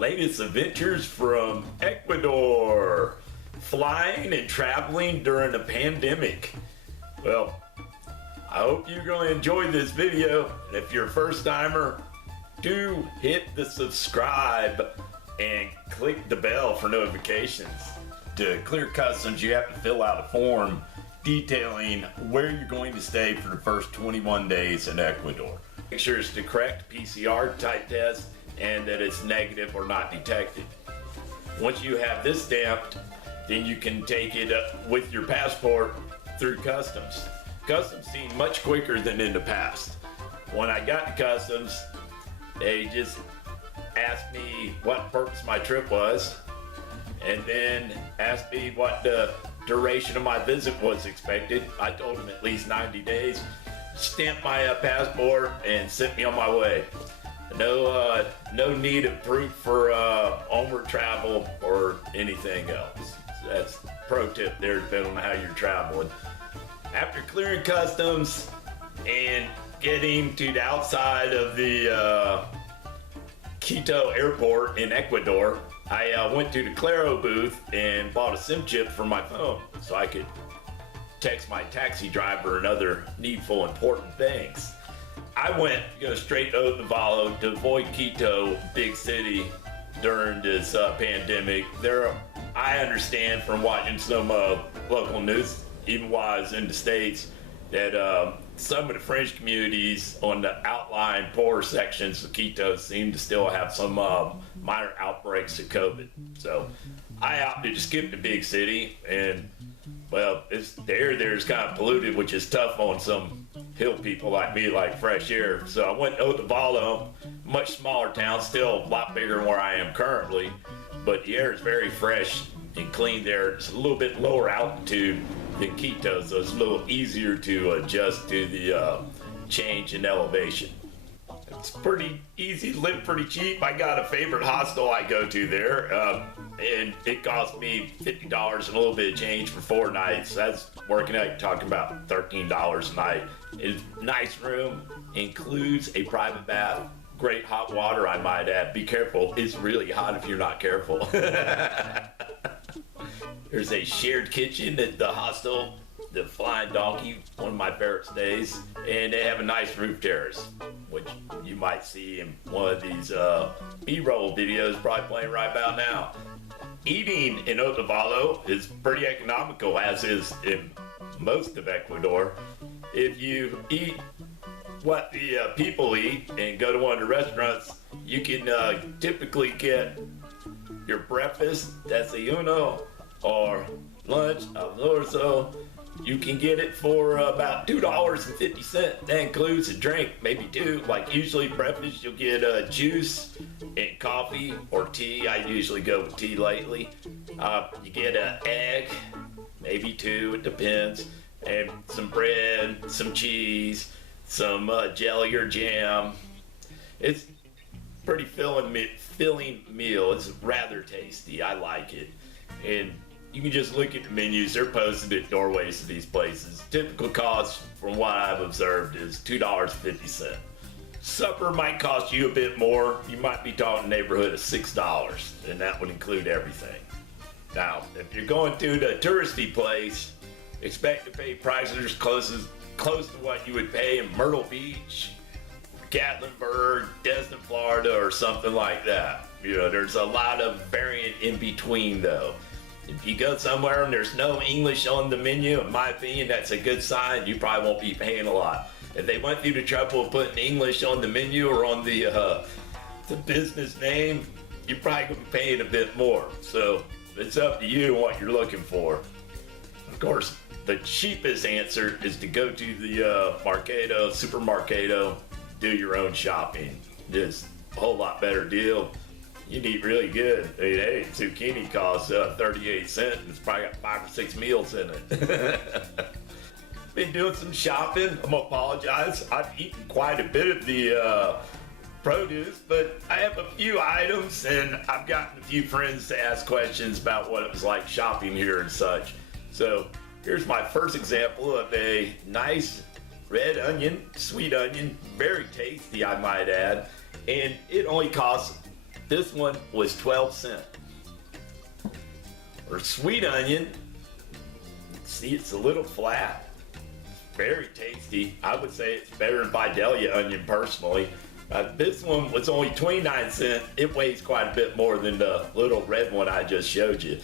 latest adventures from Ecuador, flying and traveling during the pandemic. Well, I hope you're going to enjoy this video, and if you're a first timer, do hit the subscribe and click the bell for notifications. To clear customs, you have to fill out a form detailing where you're going to stay for the first 21 days in Ecuador. Make sure it's the correct PCR type test and that it's negative or not detected. Once you have this stamped, then you can take it with your passport through customs. Customs seemed much quicker than in the past. When I got to customs, they just asked me what purpose my trip was, and then asked me what the duration of my visit was expected. I told them at least 90 days, stamped my passport, and sent me on my way. No need of proof for onward travel or anything else. That's pro tip there, depending on how you're traveling. After clearing customs and getting to the outside of the Quito airport in Ecuador, I went to the Claro booth and bought a SIM chip for my phone so I could text my taxi driver and other needful important things. I went straight to Otavalo to avoid Quito, big city, during this pandemic. I understand from watching some local news, even while I was in the States, that some of the French communities on the outlying poorer sections of Quito seem to still have some minor outbreaks of COVID. So I opted to skip the big city, and well, the air there is kind of polluted, which is tough on some hill people like me, like fresh air. So I went to Otavalo, much smaller town, still a lot bigger than where I am currently, but the air is very fresh and clean there. It's a little bit lower altitude than Quito, so it's a little easier to adjust to the change in elevation. It's pretty easy, live pretty cheap. I got a favorite hostel I go to there, and it cost me $50 and a little bit of change for 4 nights. That's working out, you're talking about $13 a night. It's a nice room, includes a private bath, great hot water, I might add. Be careful, it's really hot if you're not careful. There's a shared kitchen at the hostel, the Flying Donkey, one of my favorite stays, and they have a nice roof terrace, which you might see in one of these B-roll videos probably playing right about now. Eating in Otavalo is pretty economical, as is in most of Ecuador. If you eat what the people eat and go to one of the restaurants, you can typically get your breakfast, desayuno, or lunch, almuerzo. You can get it for about $2.50. That includes a drink, maybe 2. Like usually breakfast, you'll get juice and coffee or tea. I usually go with tea lately. You get an egg, maybe 2, it depends, and some bread, some cheese, some jelly or jam. It's pretty filling meal. It's rather tasty. I like it. And you can just look at the menus. They're posted at doorways to these places. Typical cost, from what I've observed, is $2.50. Supper might cost you a bit more. You might be talking neighborhood of $6, and that would include everything. Now, if you're going to the touristy place, expect to pay prices close to what you would pay in Myrtle Beach, Gatlinburg, Destin, Florida, or something like that. There's a lot of variant in between, though. If you go somewhere and there's no English on the menu, in my opinion, that's a good sign. You probably won't be paying a lot. If they went through the trouble of putting English on the menu or on the business name, you're probably going to be paying a bit more. So it's up to you and what you're looking for. Of course, the cheapest answer is to go to the Mercado, Supermercado, do your own shopping. Just a whole lot better deal. You eat really good. I mean, hey, zucchini costs 38 cents. It's probably got 5 or 6 meals in it. Been doing some shopping. I'm gonna apologize. I've eaten quite a bit of the produce, but I have a few items, and I've gotten a few friends to ask questions about what it was like shopping here and such. So here's my first example of a nice red onion, sweet onion, very tasty, I might add, and it only costs This one was 12 cents. Or sweet onion. See, it's a little flat. Very tasty. I would say it's better than Vidalia onion personally. This one was only 29 cents. It weighs quite a bit more than the little red one I just showed you.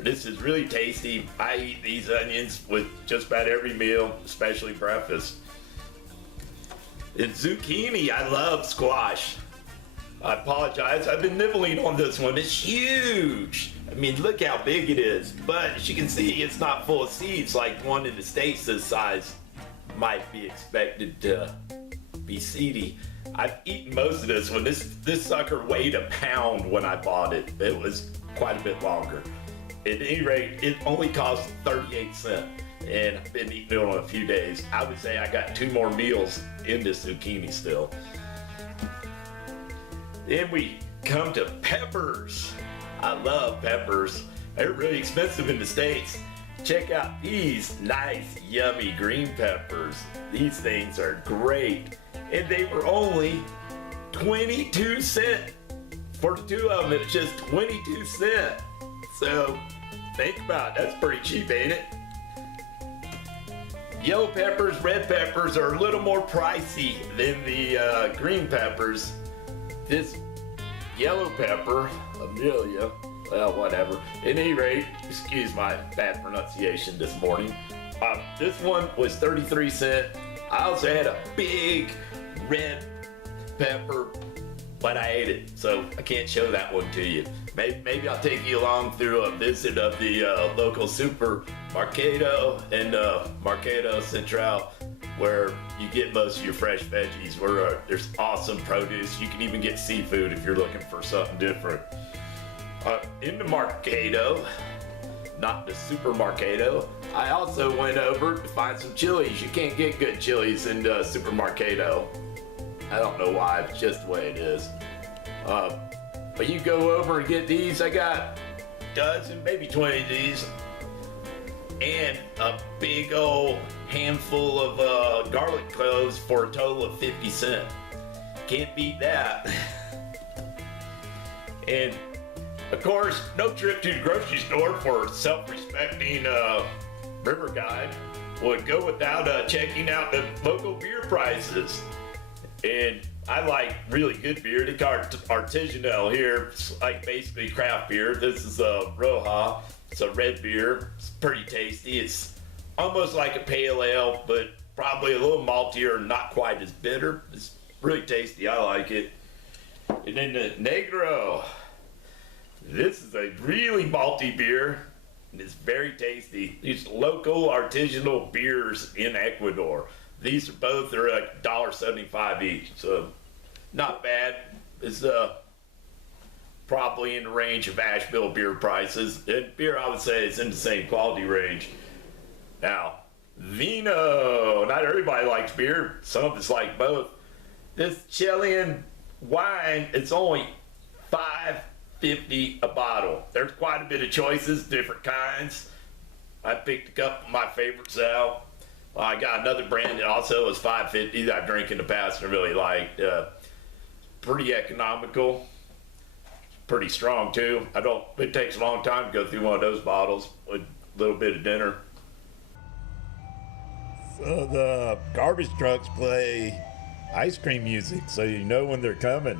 This is really tasty. I eat these onions with just about every meal, especially breakfast. And zucchini, I love squash. I apologize, I've been nibbling on this one. It's huge. I mean, look how big it is. But as you can see, it's not full of seeds like one in the States this size might be expected to be seedy. I've eaten most of this one. This sucker weighed a pound when I bought it. It was quite a bit longer. At any rate, it only cost 38 cents. And I've been eating it on a few days. I would say I got 2 more meals in this zucchini still. Then we come to peppers. I love peppers. They're really expensive in the States. Check out these nice, yummy green peppers. These things are great. And they were only 22 cents. For 2 of them, it's just 22 cents. So, think about it. That's pretty cheap, ain't it? Yellow peppers, red peppers are a little more pricey than the green peppers. This yellow pepper, Amelia, well, whatever. At any rate, excuse my bad pronunciation this morning. This one was 33 cents. I also had a big red pepper, but I ate it, so I can't show that one to you. Maybe I'll take you along through a visit of the local super Mercado and Mercado Central, where you get most of your fresh veggies, where there's awesome produce. You can even get seafood if you're looking for something different. In the Mercado, not the super Mercado, I also went over to find some chilies. You can't get good chilies in the super Mercado. I don't know why, it's just the way it is. But you go over and get these. I got a dozen, maybe 20 of these, and a big old handful of garlic cloves for a total of 50 cents. Can't beat that. And of course, no trip to the grocery store for self-respecting river guide would go without checking out the local beer prices. And I like really good beer. They call it Artisanal here. It's like basically craft beer. This is a Roja. It's a red beer. It's pretty tasty. It's almost like a pale ale, but probably a little maltier and not quite as bitter. It's really tasty. I like it. And then the Negro. This is a really malty beer. And it's very tasty. These local artisanal beers in Ecuador. These are both are $1.75 each, so not bad. It's probably in the range of Asheville beer prices. And beer, I would say, is in the same quality range. Now, vino. Not everybody likes beer. Some of us like both. This Chilean wine, it's only $5.50 a bottle. There's quite a bit of choices, different kinds. I picked a couple of my favorites out. I got another brand that also was $5.50 that I've drank in the past and really liked. Pretty economical, pretty strong too. It takes a long time to go through one of those bottles with a little bit of dinner. So the garbage trucks play ice cream music, so you know when they're coming.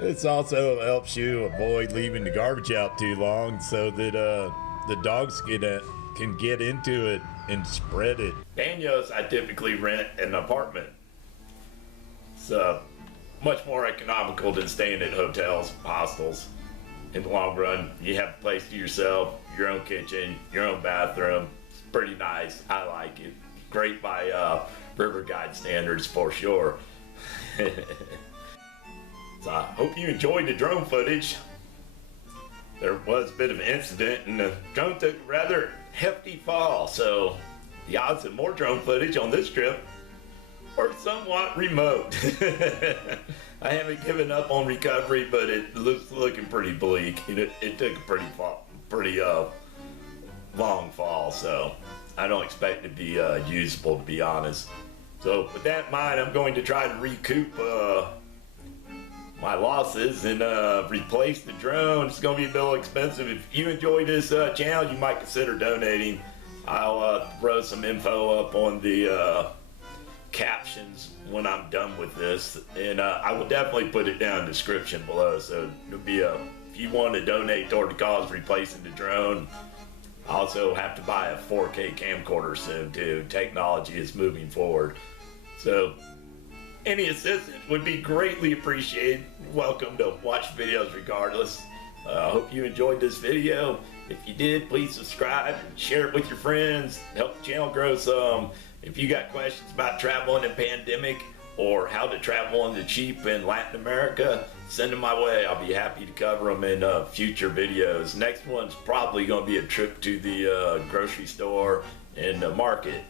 This also helps you avoid leaving the garbage out too long so that the dogs can get into it and spread it. Baños, I typically rent an apartment. So much more economical than staying at hotels, hostels. In the long run, you have a place to yourself, your own kitchen, your own bathroom. It's pretty nice. I like it. Great by river guide standards for sure. So I hope you enjoyed the drone footage. There was a bit of an incident and the drone took a rather hefty fall, so the odds of more drone footage on this trip are somewhat remote. I haven't given up on recovery, but it looks looking pretty bleak. It took a pretty long fall, so I don't expect it to be usable, to be honest. So with that in mind, I'm going to try to recoup my losses and replace the drone. It's gonna be a little expensive. If you enjoy this channel, you might consider donating. I'll throw some info up on the captions when I'm done with this, and I will definitely put it down in the description below. So it'll be if you want to donate toward the cause of replacing the drone. I also have to buy a 4K camcorder soon too. Technology is moving forward, so any assistance would be greatly appreciated. Welcome to watch videos regardless. I hope you enjoyed this video. If you did, please subscribe and share it with your friends. Help the channel grow some. If you got questions about traveling in pandemic or how to travel on the cheap in Latin America, send them my way. I'll be happy to cover them in future videos. Next one's probably going to be a trip to the grocery store and the market.